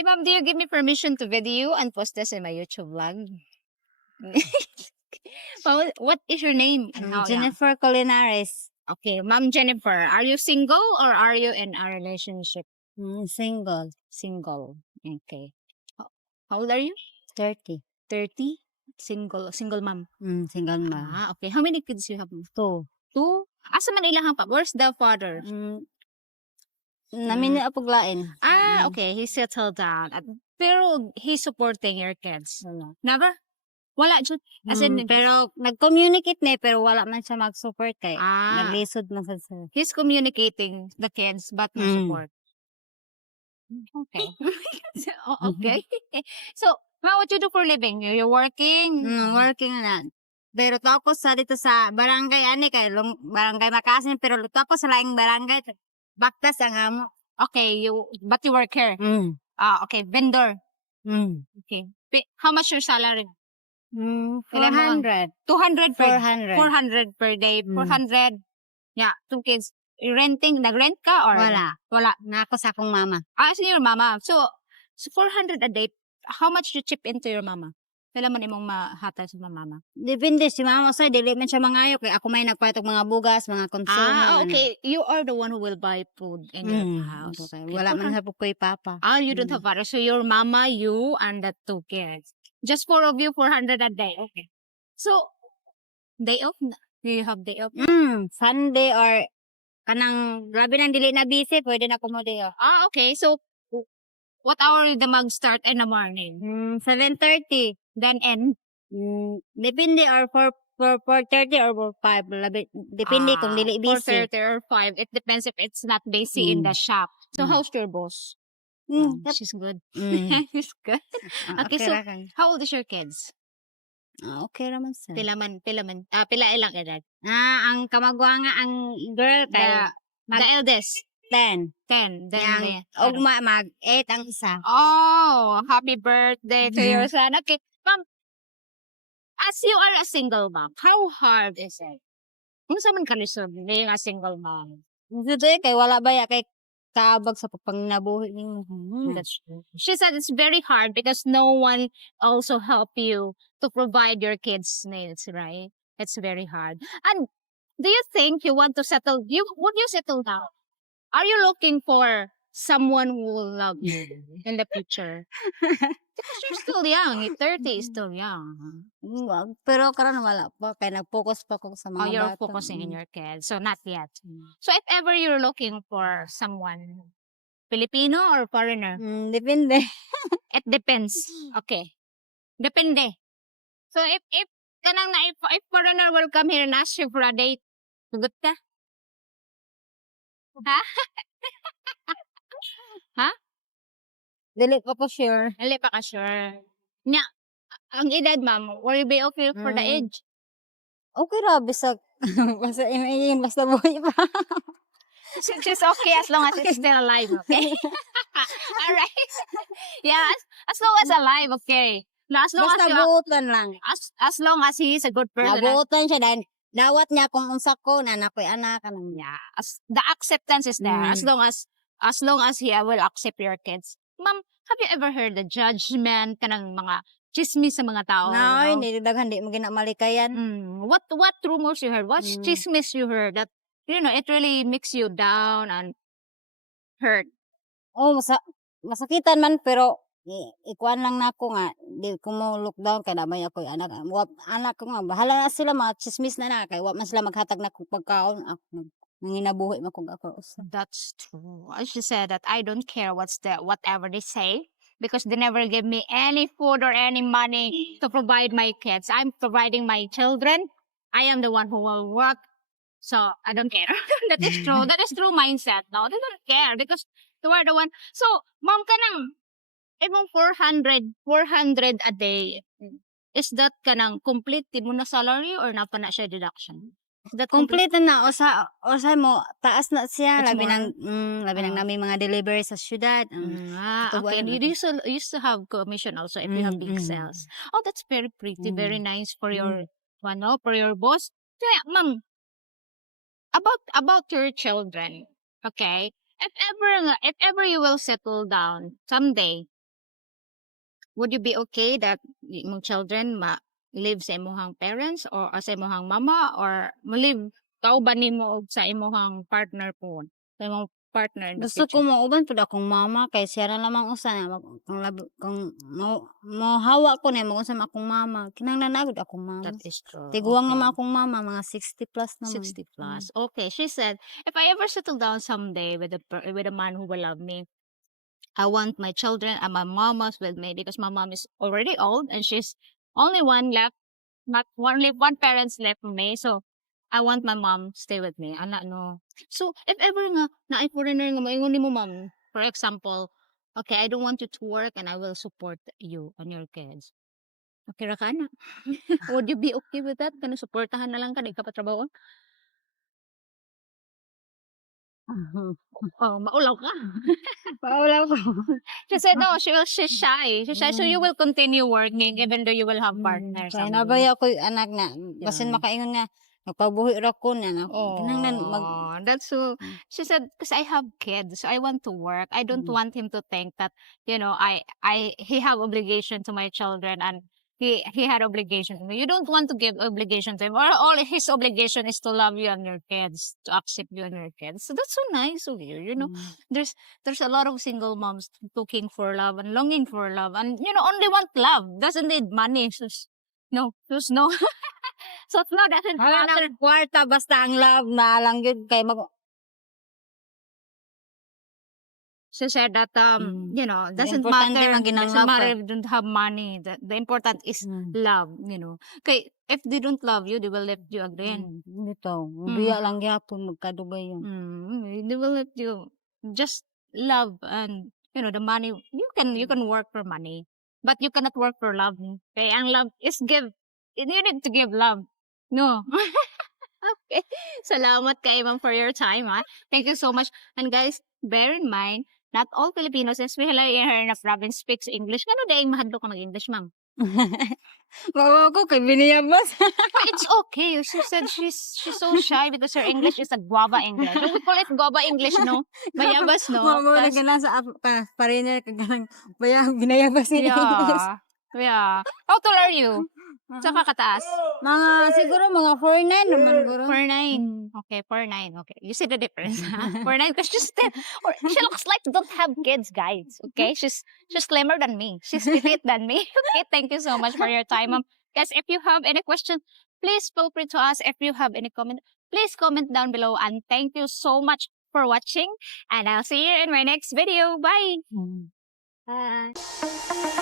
Hi, ma'am. Do you give me permission to video and post this in my YouTube vlog? What is your name? And how young? Jennifer Colinares. Okay, Ma'am Jennifer, are you single or are you in a relationship? Single. Single. Okay. How old are you? 30. 30? Single mom. Single mom. Okay. How many kids you have? 2. 2? Asa man ilang pa? Where's the father? Namin na paglain. Okay. He settled down. Pero he's supporting your kids. Wala. Never? Wala dyan. As in, Pero nag-communicate na pero wala man siya mag-support kay. Naglisod man sa he's communicating the kids but no support. Okay. Okay. So, what you do for living? You're working? Working na. Pero tapos sa dito sa barangay ani kay barangay Makasin pero tapos sa laing barangay baktas ang amo. Okay, but you work here. Okay, vendor. Okay. How much your salary? 400. 200 per 400. 400 per day. 400. Yeah, 2 kids. Renting, nag-rent ka or? Wala. Na ako sa akong mama. So your mama. So 400 a day. How much you chip into your mama? Kailan man imong mahatag sa mama? Depende si mama sa dili man siya mangayo kay ako may nagpayat og mga bugas, mga konsumo. Okay. You are the one who will buy food in your house. Okay. Wala man sa pukoy papa. You don't have father. So your mama, you, and the 2 kids. Just 4 of you, 400 a day. Okay. So, day off? Do you have day off? Sunday or kanang grabe nang dili na busy, pwede na ko mo day off. Okay. So, what hour the mag-start in the morning? 7:30. Then end? Depende or 4:30 or 5. Depende kung dili busy. 4:30 or 5. It depends if it's not busy in the shop. So, how's your boss? She's good. She's good. Okay, so, how old is your kids? Okay raman sa. Pila ilang edad? Ang kamagwanga ang girl kay The eldest? 10. 10. Yang ugma mag-8 ang isa. Oh, happy birthday to your son. Okay, ma'am, as you are a single mom, how hard is it? Kung saan man ka lisod, being a single mom? Dito kay wala ba ya kay kaabag sa pangnabuhi nimo. That's true. She said it's very hard because no one also help you to provide your kids' needs, right? It's very hard. And do you think you want to settle? Would you settle down? Are you looking for someone who will love you in the future? Because you're still young. 30 is still young. Pero karon wala pa kay nag-focus pa ko sa mga bata. You're focusing in your kids. So not yet. So if ever you're looking for someone, Filipino or foreigner? Depende. It depends. Okay. Depende. So if kanang if foreigner will come here and ask you for a date, tugot ka? Ha? Ha? Dili pa ko sure. Dili pa ka sure. Nya, ang edad, ma'am, will you be okay for the age? Okay ra bisag basta buhay pa. She's okay as long as she's still alive, okay? Alright. Yeah, as long as alive, okay. No, as long basta as buotan lang. As long as he is a good person. Nabuotan siya dahil dawat niya kung unsa ko na nakoy anak kanang niya. The acceptance is there as long as he will accept your kids. Ma'am, have you ever heard the judgment kanang mga chismis sa mga tao? No, hindi daghan di mo ginamalikayan. What rumors you heard? What chismis you heard that it really makes you down and hurt? Masakitan man pero ikuan lang nako nga di ko mo lockdown kay damay ako anak ko nga bahala na sila mga chismis na kay wa man sila maghatag na kog pagkaon ako nanginabuhi man kog ako. That's true. She said that I don't care whatever they say because they never give me any food or any money to provide my kids. I'm providing my children. I am the one who will work. So I don't care. That is true. That is true mindset. No, they don't care because they were the one. So, mom kanang imong 400 a day. Is that kanang complete mo na salary or napa na siya deduction? That complete na usa mo taas na siya It's labi nang nami mga delivery sa syudad. Okay. You used to have commission also if you have big sales. Oh, that's very pretty, very nice for your for your boss. Kaya, ma'am, about your children, okay? If ever you will settle down someday, would you be okay that imong children live sa imong parents or sa imong mama, or live kauban nimo og sa imong partner po, sa imong partner in the Gusto ko future? mauban pud akong mama kay siya ra lamang usa na kung mahawa ko na magunsa man akong mama, kinahanglan na gud akong mama. That is true. Tiguang Okay. naman akong mama, mga 60 plus naman. 60 plus. Okay, she said, if I ever settle down someday with a man who will love me, I want my children and my mama's with me because my mom is already old and she's only one left, not only one parents left for me. So I want my mom stay with me. Ana no. So if ever nga na foreigner nga moingon nimo mom, for example, okay, I don't want you to work and I will support you and your kids. Okay ra ka na? Would you be okay with that? Kana suportahan na lang ka, di ka pa trabaho? Oh, maulaw ka. Paulaw ko. She said no, she's shy. She's shy. So you will continue working even though you will have partner Kaya someday. nabaya ko yung anak na, basin Yeah. makaingon nga, nagpabuhi ra ko na, kinahanglan Oh, that's so. She said, because I have kids, so I want to work. I don't want him to think that he have obligation to my children and he had obligation to me. You don't want to give obligation to him, or all his obligation is to love you and your kids, to accept you and your kids. So that's so nice of you. There's a lot of single moms looking for love and longing for love, and only want love, doesn't need money. So, no, there's no. So no, doesn't Wala matter. nang kwarta, basta ang love na lang yun kay She said that doesn't importante matter. man ginang Doesn't love, matter if you don't have money. The important is love. Kay if they don't love you, they will let you again. Dito, biya lang gyapon magkadugay yun. They will let you just love, and the money you can work for money, but you cannot work for love. Okay, and love is give. You need to give love. No. Okay. Salamat kay ma'am for your time, ha. Thank you so much. And guys, bear in mind, not all Filipinos, especially here in the province, speaks English. Ano dahil mahadlo ka mag-English, ma'am? Mawa ko kay biniyabas. It's okay. She said she's so shy because her English is a guava English. We call it guava English, no? Bayabas, no? Mo na ganang sa pariner ka ganang binayabas ni Yeah. Yeah. How tall are you? Saka kataas? Mga siguro mga 49 naman guro. 4'9". Okay, 4'9". Okay. You see the difference, huh? 4'9", because she looks like she don't have kids, guys. Okay? She's slimmer than me. She's petite than me. Okay, thank you so much for your time. Guys, if you have any question, please feel free to ask. If you have any comment, please comment down below. And thank you so much for watching. And I'll see you in my next video. Bye! Bye!